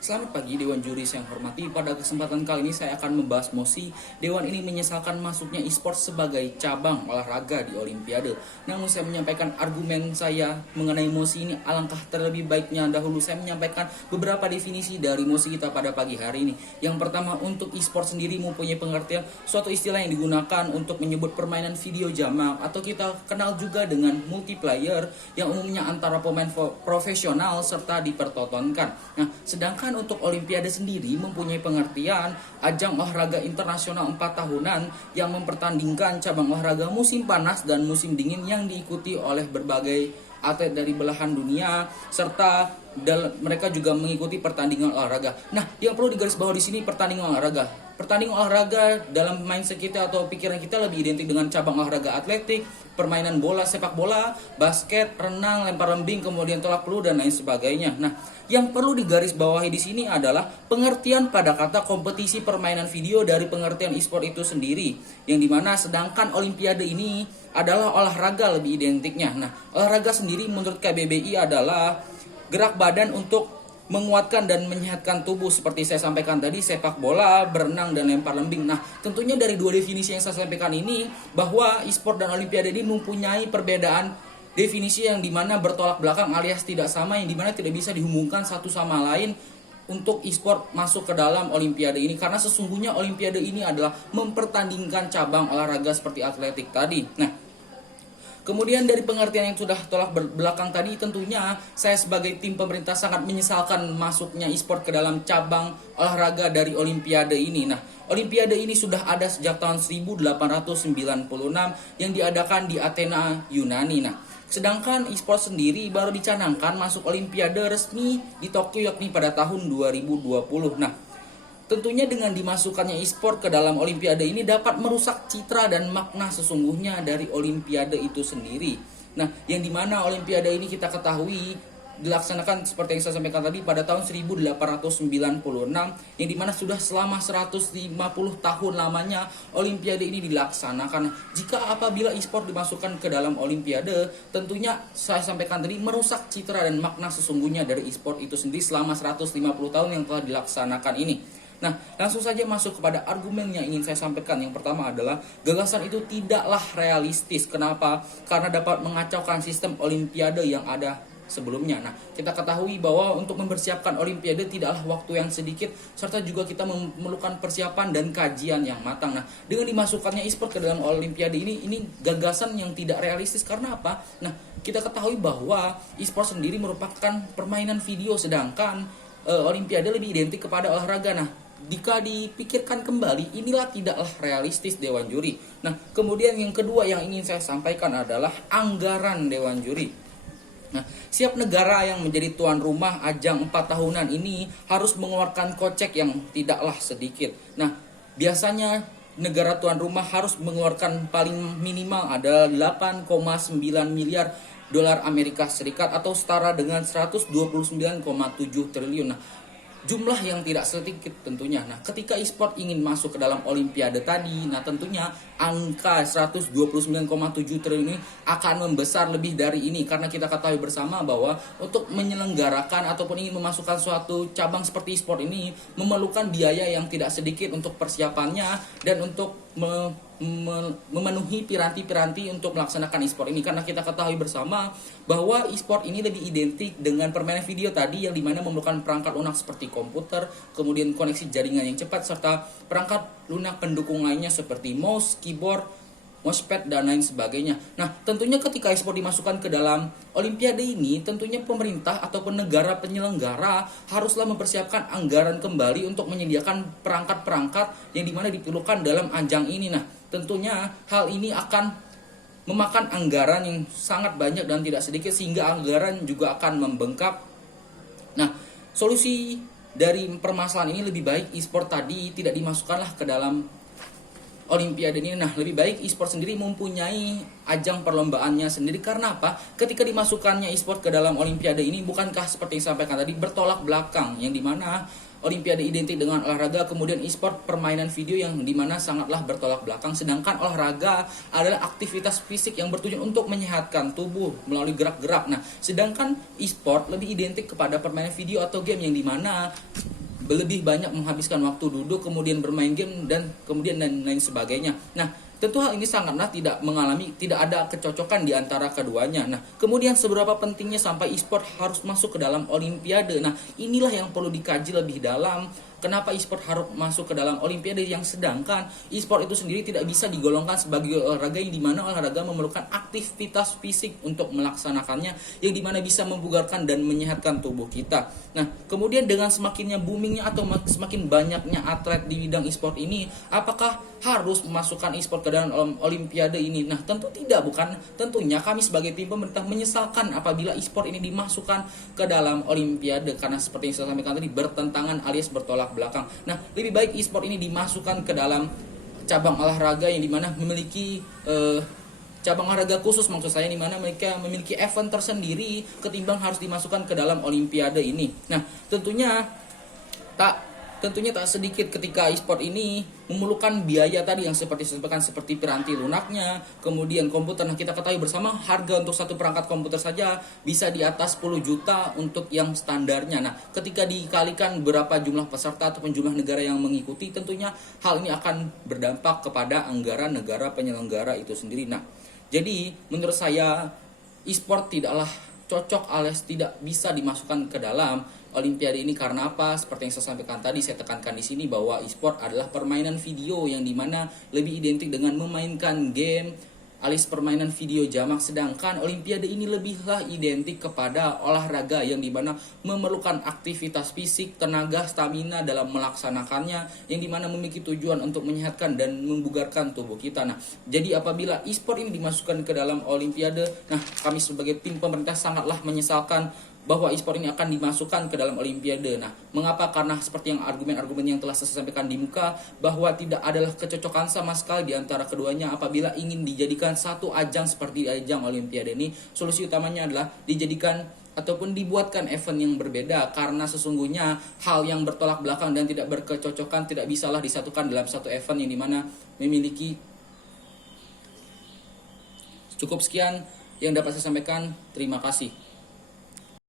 Selamat pagi Dewan Juri yang hormati. Pada kesempatan kali ini saya akan membahas mosi. Dewan ini menyesalkan masuknya e-sport sebagai cabang olahraga di Olimpiade. Namun saya menyampaikan argumen saya mengenai mosi ini, alangkah terlebih baiknya dahulu saya menyampaikan beberapa definisi dari mosi kita pada pagi hari ini. Yang pertama, untuk e-sport sendiri mempunyai pengertian suatu istilah yang digunakan untuk menyebut permainan video jamak atau kita kenal juga dengan multiplayer yang umumnya antara pemain profesional serta dipertontonkan. Nah, sedangkan untuk Olimpiade sendiri mempunyai pengertian ajang olahraga internasional 4 tahunan yang mempertandingkan cabang olahraga musim panas dan musim dingin yang diikuti oleh berbagai atlet dari belahan dunia serta mereka juga mengikuti pertandingan olahraga. Nah, yang perlu digarisbawahi di sini pertandingan olahraga. Pertandingan olahraga dalam mindset kita atau pikiran kita lebih identik dengan cabang olahraga atletik, permainan bola, sepak bola, basket, renang, lempar lembing, kemudian tolak peluru dan lain sebagainya. Nah, yang perlu digarisbawahi di sini adalah pengertian pada kata kompetisi permainan video dari pengertian e-sport itu sendiri, yang dimana sedangkan Olimpiade ini adalah olahraga lebih identiknya. Nah, olahraga sendiri menurut KBBI adalah gerak badan untuk menguatkan dan menyehatkan tubuh seperti saya sampaikan tadi, sepak bola, berenang, dan lempar lembing. Nah, tentunya dari dua definisi yang saya sampaikan ini, bahwa e-sport dan Olimpiade ini mempunyai perbedaan definisi yang dimana bertolak belakang alias tidak sama, yang dimana tidak bisa dihubungkan satu sama lain untuk e-sport masuk ke dalam Olimpiade ini. Karena sesungguhnya Olimpiade ini adalah mempertandingkan cabang olahraga seperti atletik tadi. Nah, kemudian dari pengertian yang sudah tolak belakang tadi, tentunya saya sebagai tim pemerintah sangat menyesalkan masuknya e-sport ke dalam cabang olahraga dari Olimpiade ini. Nah, Olimpiade ini sudah ada sejak tahun 1896 yang diadakan di Athena, Yunani. Nah, sedangkan e-sport sendiri baru dicanangkan masuk Olimpiade resmi di Tokyo yakni pada tahun 2020. Nah, tentunya dengan dimasukkannya e-sport ke dalam Olimpiade ini dapat merusak citra dan makna sesungguhnya dari Olimpiade itu sendiri. Nah, yang dimana Olimpiade ini kita ketahui dilaksanakan seperti yang saya sampaikan tadi pada tahun 1896, yang dimana sudah selama 150 tahun lamanya Olimpiade ini dilaksanakan. Jika apabila e-sport dimasukkan ke dalam Olimpiade, tentunya saya sampaikan tadi merusak citra dan makna sesungguhnya dari e-sport itu sendiri selama 150 tahun yang telah dilaksanakan ini. Nah, langsung saja masuk kepada argumen yang ingin saya sampaikan. Yang pertama adalah gagasan itu tidaklah realistis. Kenapa? Karena dapat mengacaukan sistem Olimpiade yang ada sebelumnya. Nah, kita ketahui bahwa untuk mempersiapkan Olimpiade tidaklah waktu yang sedikit, serta juga kita memerlukan persiapan dan kajian yang matang. Nah, dengan dimasukkannya e-sport ke dalam Olimpiade ini gagasan yang tidak realistis. Karena apa? Nah, kita ketahui bahwa e-sport sendiri merupakan permainan video, sedangkan Olimpiade lebih identik kepada olahraga. Nah, jika dipikirkan kembali, inilah tidaklah realistis Dewan Juri. Nah, kemudian yang kedua yang ingin saya sampaikan adalah anggaran Dewan Juri. Nah, setiap negara yang menjadi tuan rumah ajang 4 tahunan ini harus mengeluarkan kocek yang tidaklah sedikit. Nah, biasanya negara tuan rumah harus mengeluarkan paling minimal ada 8,9 miliar dolar Amerika Serikat atau setara dengan 129,7 triliun. Nah, jumlah yang tidak sedikit tentunya. Nah, ketika e-sport ingin masuk ke dalam Olimpiade tadi, nah tentunya angka 129,7 triliun ini akan membesar lebih dari ini, karena kita ketahui bersama bahwa untuk menyelenggarakan ataupun ingin memasukkan suatu cabang seperti e-sport ini memerlukan biaya yang tidak sedikit untuk persiapannya dan untuk memenuhi piranti-piranti untuk melaksanakan e-sport ini. Karena kita ketahui bersama bahwa e-sport ini lebih identik dengan permainan video tadi, yang dimana memerlukan perangkat lunak seperti komputer, kemudian koneksi jaringan yang cepat, serta perangkat lunak pendukung lainnya seperti mouse, keyboard, mousepad, dan lain sebagainya. Nah, tentunya ketika e-sport dimasukkan ke dalam Olimpiade ini, tentunya pemerintah ataupun negara penyelenggara haruslah mempersiapkan anggaran kembali untuk menyediakan perangkat-perangkat yang dimana diperlukan dalam ajang ini. Nah, tentunya hal ini akan memakan anggaran yang sangat banyak dan tidak sedikit, sehingga anggaran juga akan membengkak. Nah, solusi dari permasalahan ini lebih baik e-sport tadi tidak dimasukkanlah ke dalam Olimpiade ini. Nah, lebih baik e-sport sendiri mempunyai ajang perlombaannya sendiri. Karena apa? Ketika dimasukkannya e-sport ke dalam Olimpiade ini, bukankah seperti yang saya sampaikan tadi bertolak belakang, yang dimana Olimpiade identik dengan olahraga, kemudian e-sport permainan video yang dimana sangatlah bertolak belakang. Sedangkan olahraga adalah aktivitas fisik yang bertujuan untuk menyehatkan tubuh melalui gerak-gerak. Nah, sedangkan e-sport lebih identik kepada permainan video atau game yang dimana lebih banyak menghabiskan waktu duduk, kemudian bermain game, dan kemudian lain sebagainya. Nah, tentu hal ini sangatlah tidak ada kecocokan di antara keduanya. Nah, kemudian seberapa pentingnya sampai e-sport harus masuk ke dalam Olimpiade. Nah, inilah yang perlu dikaji lebih dalam. Kenapa e-sport harus masuk ke dalam Olimpiade, yang sedangkan e-sport itu sendiri tidak bisa digolongkan sebagai olahraga, yang dimana olahraga memerlukan aktivitas fisik untuk melaksanakannya, yang dimana bisa membugarkan dan menyehatkan tubuh kita. Nah, kemudian dengan semakinnya boomingnya atau semakin banyaknya atlet di bidang e-sport ini, apakah harus memasukkan e-sport ke dalam Olimpiade ini? Nah, tentu tidak, bukan. Tentunya kami sebagai tim pemerintah menyesalkan apabila e-sport ini dimasukkan ke dalam Olimpiade, karena seperti yang saya sampaikan tadi, bertentangan alias bertolak belakang. Nah, lebih baik e-sport ini dimasukkan ke dalam cabang olahraga yang dimana memiliki cabang olahraga khusus, maksud saya, dimana mereka memiliki event tersendiri ketimbang harus dimasukkan ke dalam Olimpiade ini. Nah, tentunya tak sedikit ketika e-sport ini memerlukan biaya tadi yang seperti disebutkan, seperti piranti lunaknya, kemudian komputer. Nah, kita ketahui bersama harga untuk satu perangkat komputer saja bisa di atas 10 juta untuk yang standarnya. Nah, ketika dikalikan berapa jumlah peserta ataupun jumlah negara yang mengikuti, tentunya hal ini akan berdampak kepada anggaran negara penyelenggara itu sendiri. Nah, jadi menurut saya e-sport tidaklah cocok alias tidak bisa dimasukkan ke dalam Olimpiade ini. Karena apa? Seperti yang saya sampaikan tadi, saya tekankan di sini bahwa e-sport adalah permainan video yang dimana lebih identik dengan memainkan game alias permainan video jamak, sedangkan Olimpiade ini lebihlah identik kepada olahraga yang dimana memerlukan aktivitas fisik, tenaga, stamina dalam melaksanakannya, yang dimana memiliki tujuan untuk menyehatkan dan membugarkan tubuh kita. Nah, jadi apabila e-sport ini dimasukkan ke dalam Olimpiade, nah, kami sebagai tim pemerintah sangatlah menyesalkan bahwa e-sport ini akan dimasukkan ke dalam Olimpiade. Nah, mengapa? Karena seperti yang argumen-argumen yang telah saya sampaikan di muka, bahwa tidak adalah kecocokan sama sekali di antara keduanya apabila ingin dijadikan satu ajang seperti ajang Olimpiade ini. Solusi utamanya adalah dijadikan ataupun dibuatkan event yang berbeda, karena sesungguhnya hal yang bertolak belakang dan tidak berkecocokan tidak bisalah disatukan dalam satu event yang dimana memiliki. Cukup sekian yang dapat saya sampaikan. Terima kasih.